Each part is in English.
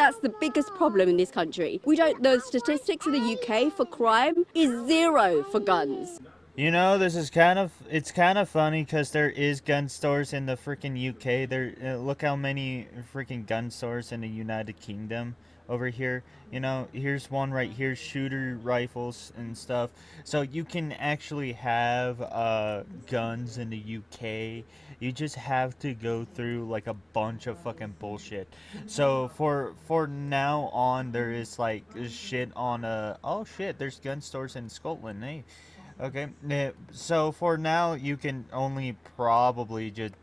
That's the biggest problem in this country. The statistics in the UK for crime is 0 for guns. You know, it's kind of funny because there is gun stores in the freaking UK. Look how many freaking gun stores in the United Kingdom over here. You know, here's one right here, shooter rifles and stuff. So you can actually have guns in the UK. You just have to go through like a bunch of fucking bullshit. So for now on, there is like shit on oh shit, there's gun stores in Scotland, eh? Okay, so for now, you can only probably just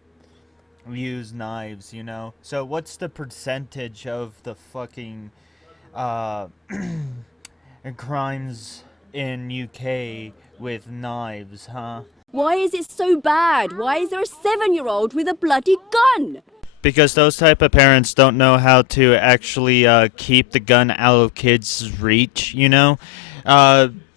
use knives, you know? So what's the percentage of the fucking uh, crimes in UK with knives, huh? Why is it so bad? Why is there a 7-year-old with a bloody gun? Because those type of parents don't know how to actually keep the gun out of kids' reach, you know?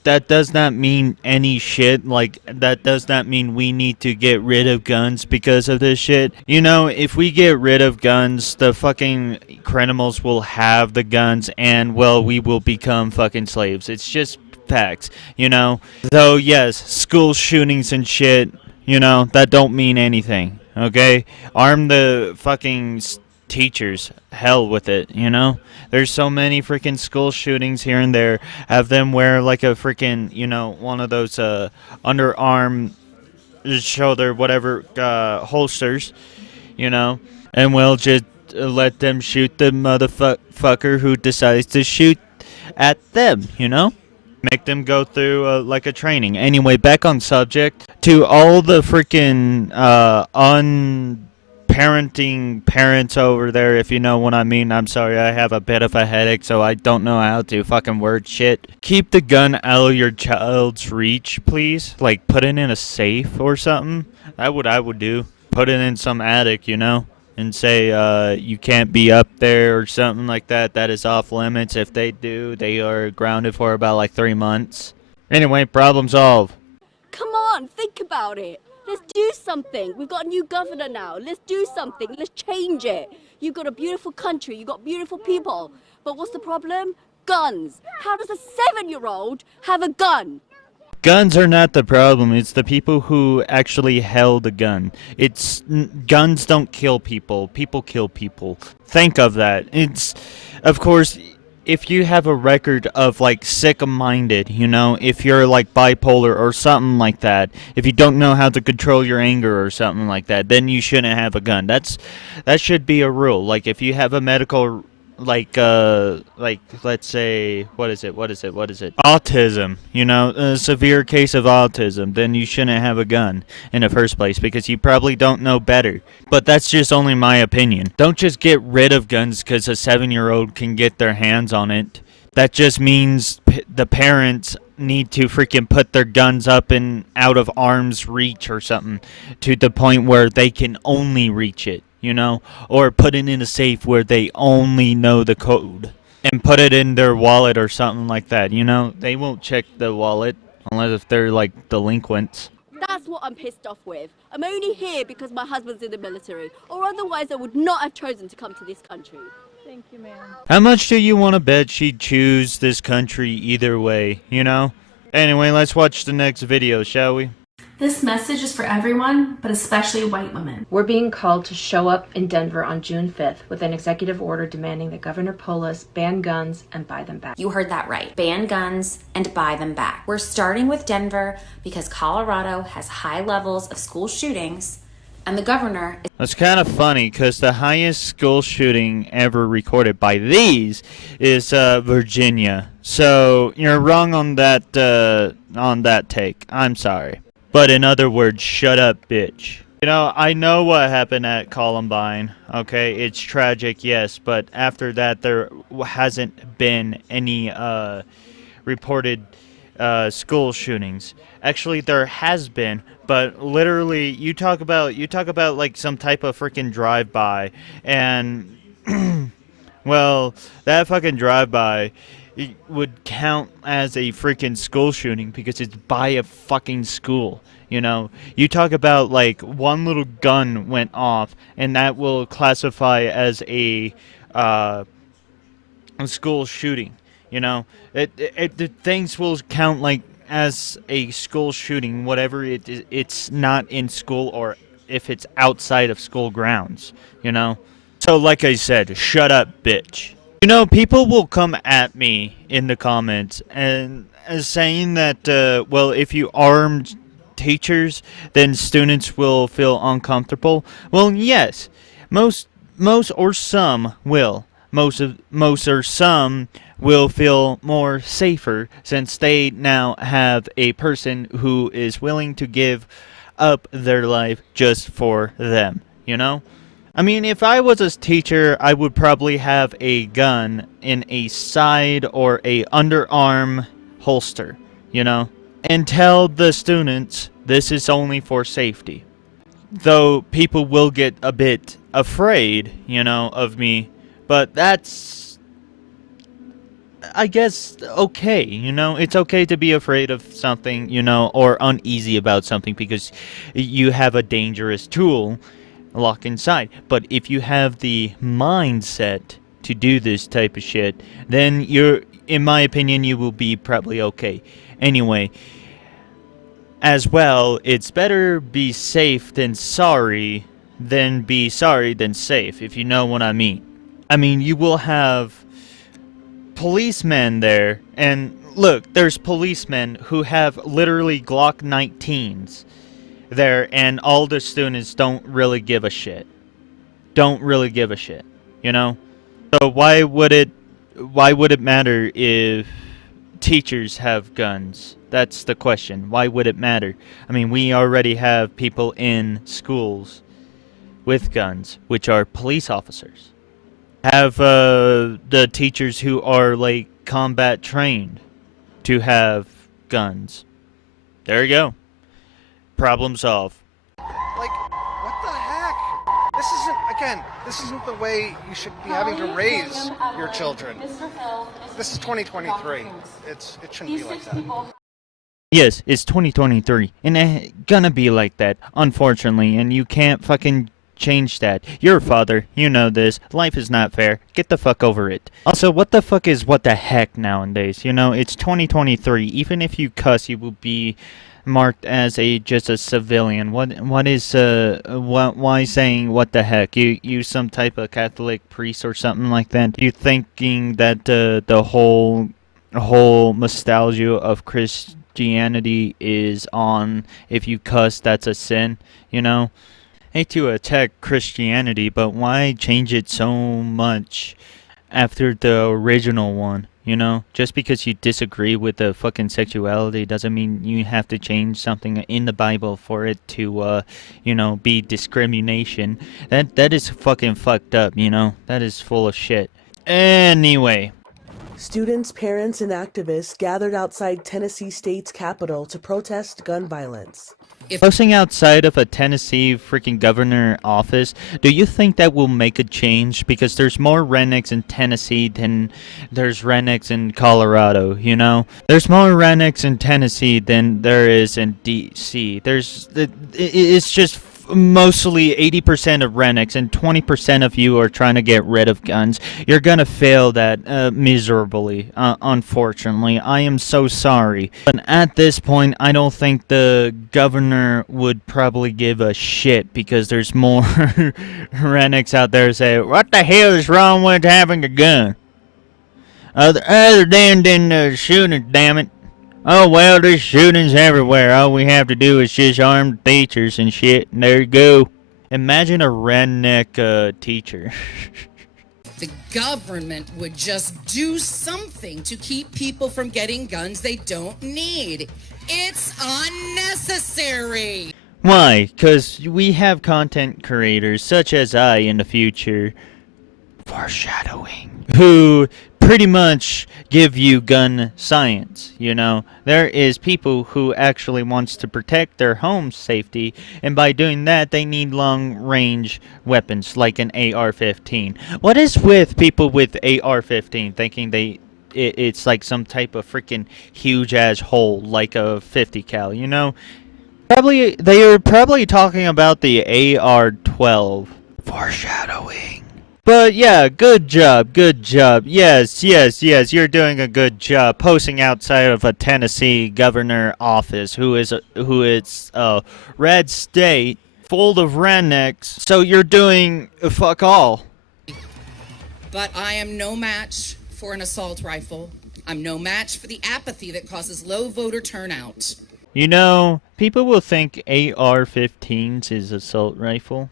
That does not mean any shit. Like, that does not mean we need to get rid of guns because of this shit. You know, if we get rid of guns, the fucking criminals will have the guns and, well, we will become fucking slaves. It's just facts, you know? Though, yes, school shootings and shit, you know, that don't mean anything, okay? Arm the fucking teachers. Hell with it, you know? There's so many freaking school shootings here and there. Have them wear like a freaking, you know, one of those underarm, shoulder, whatever, holsters, you know? And we'll just let them shoot the motherfucker who decides to shoot at them, you know? Make them go through like a training. Anyway, back on subject. To all the freaking unparenting parents over there, if you know what I mean. I'm sorry, I have a bit of a headache, so I don't know how to fucking word shit. Keep the gun out of your child's reach, please. Like, put it in a safe or something. That's what I would do. Put it in some attic, you know? And say you can't be up there or something like that. That is off limits. If they do, they are grounded for about like 3 months. Anyway, problem solved. Come on, think about it. Let's do something. We've got a new governor now. Let's do something. Let's change it. You've got a beautiful country. You've got beautiful people. But what's the problem? Guns. How does a 7-year-old have a gun? Guns are not the problem. It's the people who actually held a gun. Guns don't kill people. People kill people. Think of that. It's, of course, if you have a record of like sick-minded, you know, if you're like bipolar or something like that, if you don't know how to control your anger or something like that, then you shouldn't have a gun. That should be a rule. Like if you have a medical like let's say what is it autism, you know, a severe case of autism, then you shouldn't have a gun in the first place because you probably don't know better. But that's just only my opinion. Don't just get rid of guns because a 7-year-old can get their hands on it. That just means the parents need to freaking put their guns up and out of arm's reach or something, to the point where they can only reach it, you know, or put it in a safe where they only know the code and put it in their wallet or something like that, you know. They won't check the wallet unless if they're like delinquents. That's what I'm pissed off with. I'm only here because my husband's in the military, or otherwise I would not have chosen to come to this country. Thank you, ma'am. How much do you want to bet she'd choose this country either way, you know? Anyway, let's watch the next video, shall we? This message is for everyone, but especially white women. We're being called to show up in Denver on June 5th with an executive order demanding that Governor Polis ban guns and buy them back. You heard that right. Ban guns and buy them back. We're starting with Denver because Colorado has high levels of school shootings, and the governor is... That's kind of funny because the highest school shooting ever recorded by these is Virginia. So you're wrong on that take. I'm sorry. But in other words, shut up, bitch. You know, I know what happened at Columbine, okay? It's tragic, yes, but after that, there hasn't been any reported school shootings. Actually, there has been, but literally, you talk about like some type of freaking drive-by, and well, that fucking drive-by, it would count as a freaking school shooting because it's by a fucking school, you know? You talk about, like, one little gun went off, and that will classify as a school shooting. You know, the things will count like as a school shooting, whatever it's not in school or if it's outside of school grounds. You know, so like I said, shut up, bitch. You know, people will come at me in the comments and saying that, well, if you arm teachers, then students will feel uncomfortable. Well, yes, most or some will. Most or some will feel more safer since they now have a person who is willing to give up their life just for them, you know? I mean, if I was a teacher, I would probably have a gun in a side or a underarm holster, you know? And tell the students this is only for safety. Though people will get a bit afraid, you know, of me, but that's, I guess, okay, you know? It's okay to be afraid of something, you know, or uneasy about something because you have a dangerous tool locked inside. But if you have the mindset to do this type of shit, then in my opinion, you will be probably okay. Anyway, as well, it's better be safe than sorry than be sorry than safe, if you know what I mean. I mean, you will have policemen there, and look, there's policemen who have literally Glock 19s there, and all the students don't really give a shit. Don't really give a shit, you know? So why would it matter if teachers have guns? That's the question. Why would it matter? I mean, we already have people in schools with guns, which are police officers. Have the teachers who are like combat trained to have guns. There you go. Problem solved. Like, what the heck? This isn't the way you should be having to raise your children. This is 2023. It shouldn't be like that. Yes, it's 2023, and it's gonna be like that, unfortunately, and you can't fucking change that. You're a father, you know this. Life is not fair. Get the fuck over it. Also, what the fuck is what the heck nowadays? You know, it's 2023. Even if you cuss, you will be marked as just a civilian. Why saying what the heck? You some type of Catholic priest or something like that? You thinking that the whole nostalgia of Christianity is on if you cuss, that's a sin, you know? Hate to attack Christianity, but why change it so much after the original one, you know? Just because you disagree with the fucking sexuality doesn't mean you have to change something in the Bible for it to, you know, be discrimination. That is fucking fucked up, you know? That is full of shit. Anyway. Students, parents, and activists gathered outside Tennessee State's Capitol to protest gun violence. Posting outside of a Tennessee freaking governor office, do you think that will make a change? Because there's more rednecks in Tennessee than there's rednecks in Colorado, you know? There's more rednecks in Tennessee than there is in D.C. It's just mostly 80% of rednecks and 20% of you are trying to get rid of guns. You're gonna fail that miserably, unfortunately. I am so sorry. But at this point, I don't think the governor would probably give a shit because there's more rednecks out there say, what the hell is wrong with having a gun? Other than shooting, damn it. Oh, well, there's shootings everywhere. All we have to do is just arm teachers and shit, and there you go. Imagine a redneck teacher. The government would just do something to keep people from getting guns they don't need. It's unnecessary. Why? Because we have content creators, such as I in the future, foreshadowing, who pretty much give you gun science, you know? There is people who actually wants to protect their home safety, and by doing that, they need long-range weapons, like an AR-15. What is with people with AR-15 thinking it's like some type of freaking huge-ass hole, like a 50 cal, you know? They are probably talking about the AR-12. Foreshadowing. But yeah, good job, good job. Yes, yes, yes, you're doing a good job posting outside of a Tennessee governor office who is a red state full of rednecks. So you're doing fuck all. But I am no match for an assault rifle. I'm no match for the apathy that causes low voter turnout. You know, people will think AR-15s is assault rifle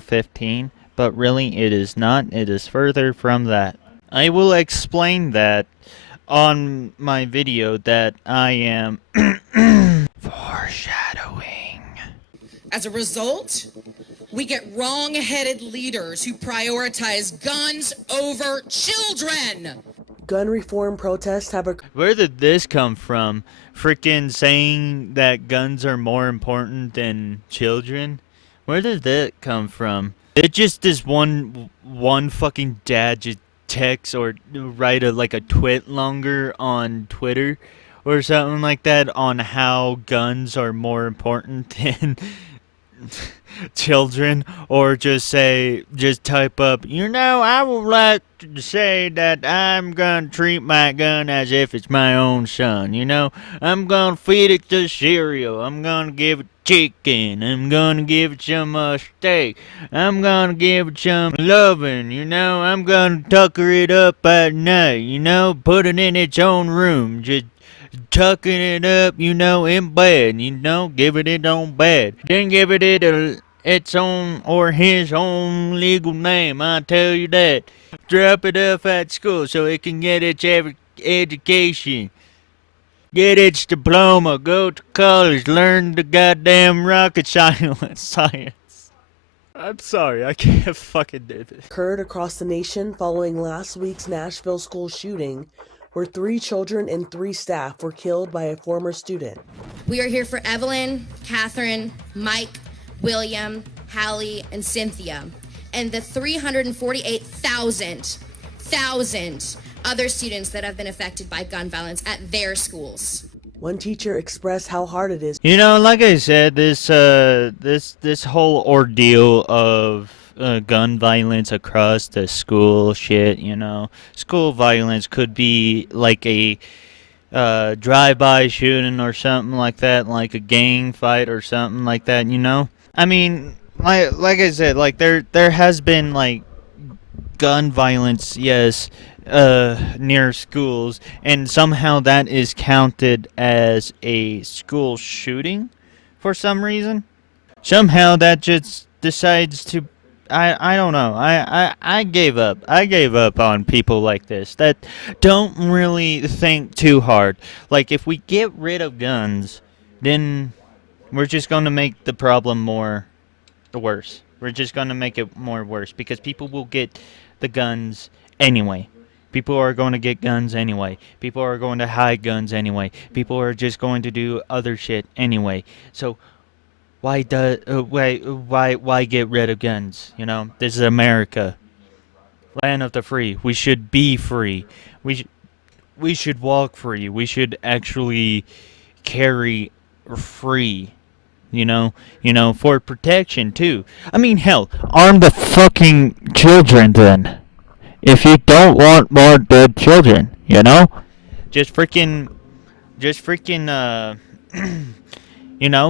15, but really it is not. It is further from that. I will explain that on my video that I am foreshadowing. As a result, we get wrong-headed leaders who prioritize guns over children. Gun reform protests have occurred. Where did this come from? Frickin' saying that guns are more important than children? Where did that come from? It just this one fucking dad just text or write a twit longer on Twitter or something like that on how guns are more important than children, or just type up, I would like to say that I'm gonna treat my gun as if it's my own son, I'm gonna feed it the cereal, I'm gonna give it chicken, I'm gonna give it some steak, I'm gonna give it some loving, I'm gonna tucker it up at night, put it in its own room, just tucking it up, in bed, give it its own bed. Then give it its own or his own legal name, I tell you that. Drop it off at school so it can get its education. Get its diploma, go to college, learn the goddamn rocket science. I'm sorry, I can't fucking do this. Occurred across the nation following last week's Nashville school shooting, where 3 children and 3 staff were killed by a former student. We are here for Evelyn, Catherine, Mike, William, Hallie, and Cynthia, and the 348,000 other students that have been affected by gun violence at their schools. One teacher expressed how hard it is. Like I said, this whole ordeal of gun violence across the school shit, school violence could be like a drive-by shooting or something like that, like a gang fight or something like that, I mean, like I said, there has been gun violence, yes, near schools, and somehow that is counted as a school shooting for some reason. Somehow that just decides to, I don't know. I gave up. I gave up on people like this that don't really think too hard. If we get rid of guns, then we're just going to make the problem worse. We're just going to make it more worse because people will get the guns anyway. People are going to get guns anyway. People are going to hide guns anyway. People are just going to do other shit anyway. So why get rid of guns? This is America, land of the free. We should be free. We should walk free. We should actually carry free. For protection too. I mean, hell, arm the fucking children then. If you don't want more dead children, just freaking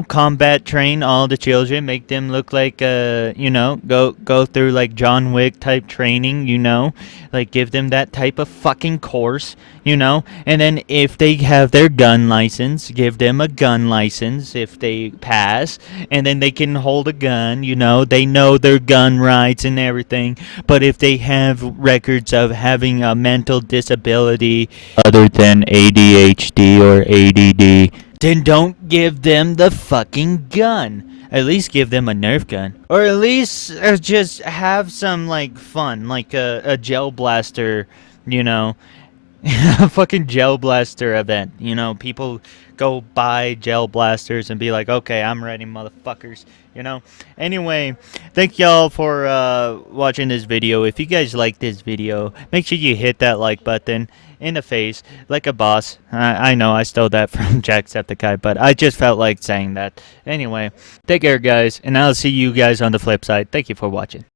combat train all the children, make them look like go through John Wick type training, give them that type of fucking course, and then if they have their gun license, give them a gun license if they pass, and then they can hold a gun, they know their gun rights and everything. But if they have records of having a mental disability other than ADHD or ADD, then don't give them the fucking gun. At least give them a Nerf gun. Or at least just have some, fun. A gel blaster, a fucking gel blaster event. People go buy gel blasters and be like, okay, I'm ready, motherfuckers. Anyway, thank y'all for watching this video. If you guys like this video, make sure you hit that like button in the face like a boss. I know I stole that from Jacksepticeye, but I just felt like saying that. Anyway, take care guys, and I'll see you guys on the flip side. Thank you for watching.